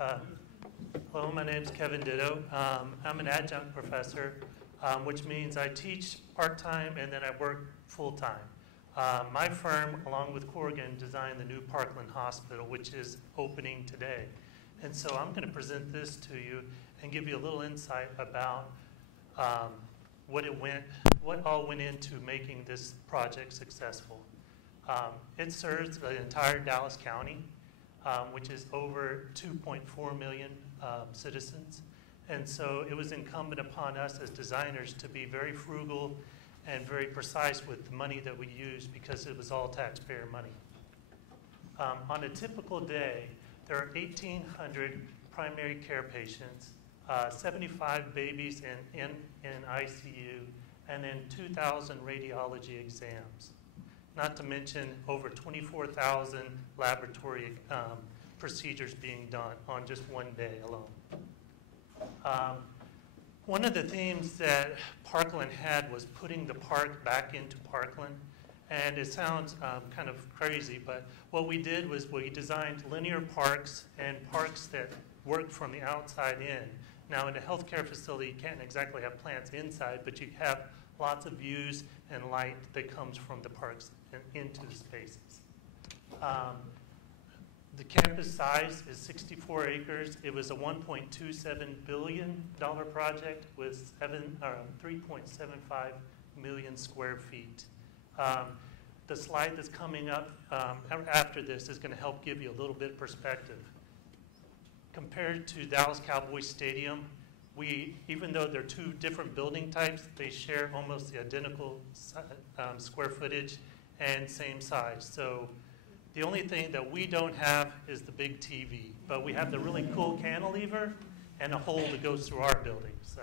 Uh, Hello, my name is Kevin Ditto. I'm an adjunct professor, which means I teach part-time and then I work full-time. My firm, along with Corrigan, designed the new Parkland Hospital, which is opening today. And so I'm going to present this to you and give you a little insight about what all went into making this project successful. It serves the entire Dallas County, which is over 2.4 million citizens. And so it was incumbent upon us as designers to be very frugal and very precise with the money that we used because it was all taxpayer money. On a typical day, there are 1,800 primary care patients, 75 babies in ICU, and then 2,000 radiology exams. Not to mention over 24,000 laboratory procedures being done on just one day alone. One of the themes that Parkland had was putting the park back into Parkland. And it sounds kind of crazy, but what we did was we designed linear parks and parks that work from the outside in. Now, in a healthcare facility, you can't exactly have plants inside, but you have lots of views and light that comes from the parks and into the spaces. The campus size is 64 acres. It was a $1.27 billion project with 3.75 million square feet. The slide that's coming up after this is going to help give you a little bit of perspective. Compared to Dallas Cowboys Stadium, even though they're two different building types, they share almost the identical square footage and same size. So the only thing that we don't have is the big TV, but we have the really cool cantilever and a hole that goes through our building. So.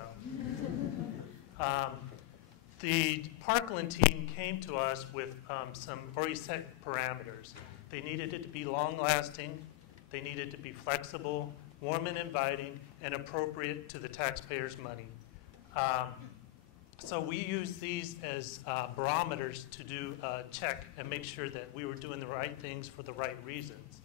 The Parkland team came to us with some already set parameters. They needed it to be long-lasting, they needed to be flexible, warm and inviting, and appropriate to the taxpayers' money. So we used these as barometers to do a check and make sure that we were doing the right things for the right reasons.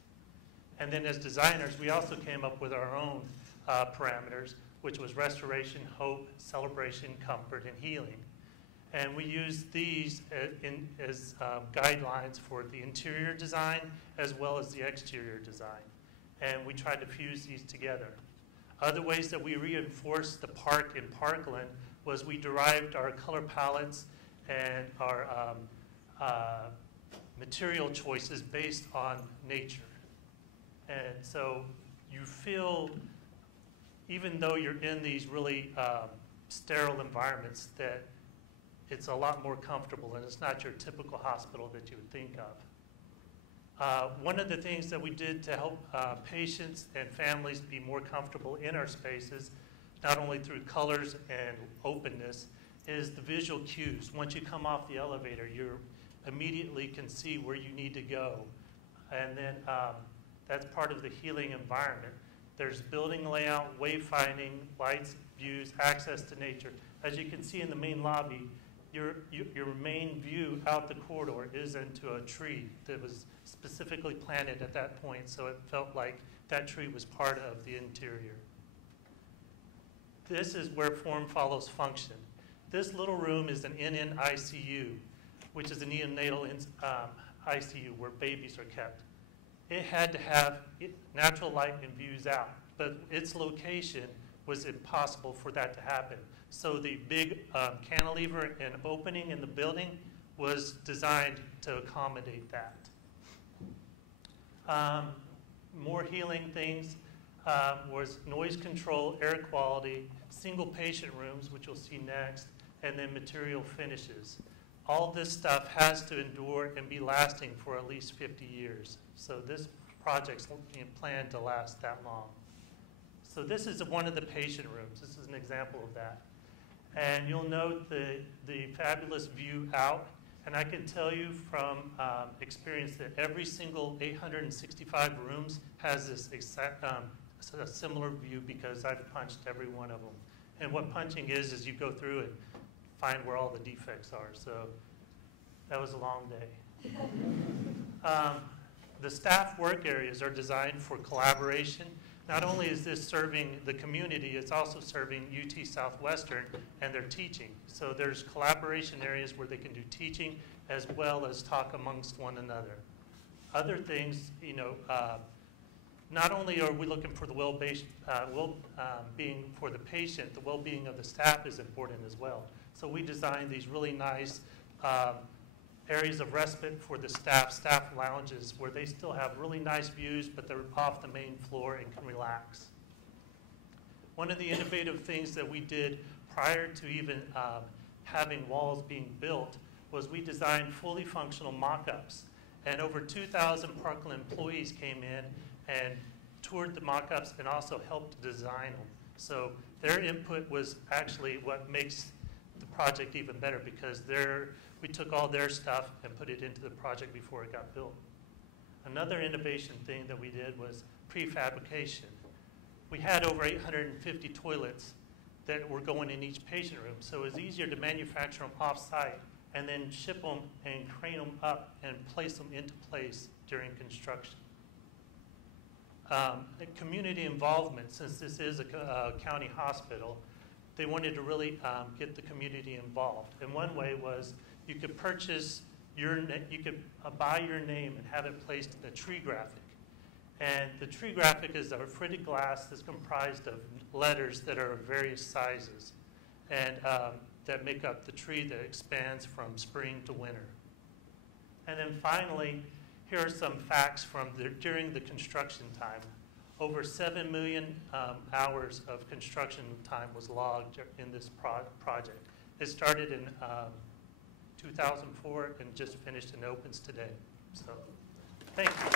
And then as designers, we also came up with our own parameters, which was restoration, hope, celebration, comfort, and healing. And we use these as guidelines for the interior design as well as the exterior design. And we tried to fuse these together. Other ways that we reinforced the park in Parkland was we derived our color palettes and our material choices based on nature. And so you feel, even though you're in these really sterile environments, that it's a lot more comfortable, and it's not your typical hospital that you would think of. One of the things that we did to help patients and families be more comfortable in our spaces, not only through colors and openness, is the visual cues. Once you come off the elevator, you immediately can see where you need to go. And then that's part of the healing environment. There's building layout, wayfinding, lights, views, access to nature. As you can see in the main lobby, your main view out the corridor is into a tree that was specifically planted at that point, so it felt like that tree was part of the interior. This is where form follows function. This little room is an NN ICU, which is a neonatal ICU where babies are kept. It had to have natural light and views out, but its location was impossible for that to happen. So the big cantilever and opening in the building was designed to accommodate that. More healing things was noise control, air quality, single patient rooms, which you'll see next, and then material finishes. All this stuff has to endure and be lasting for at least 50 years. So this project's planned to last that long. So this is one of the patient rooms. This is an example of that. And you'll note the fabulous view out. And I can tell you from experience that every single 865 rooms has this exact, a similar view because I've punched every one of them. And what punching is you go through and find where all the defects are. So that was a long day. The staff work areas are designed for collaboration. not only is this serving the community, it's also serving UT Southwestern and their teaching. So there's collaboration areas where they can do teaching as well as talk amongst one another. Other things, you know, not only are we looking for the well-being for the patient, the well-being of the staff is important as well. So we designed these really nice areas of respite for the staff lounges, where they still have really nice views, but they're off the main floor and can relax. One of the innovative things that we did prior to even having walls being built was we designed fully functional mock-ups. And over 2,000 Parkland employees came in and toured the mock-ups and also helped design them. So their input was actually what makes the project even better, because we took all their stuff and put it into the project before it got built. Another innovation thing that we did was prefabrication. We had over 850 toilets that were going in each patient room, so it was easier to manufacture them off-site and then ship them and crane them up and place them into place during construction. Community involvement, since this is a county hospital, they wanted to really get the community involved. And one way was you could purchase you could buy your name and have it placed in a tree graphic. And the tree graphic is a fritted glass that's comprised of letters that are of various sizes, and that make up the tree that expands from spring to winter. And then finally, here are some facts from during the construction time. Over 7 million hours of construction time was logged in this project. It started in 2004 and just finished and opens today. So, thank you.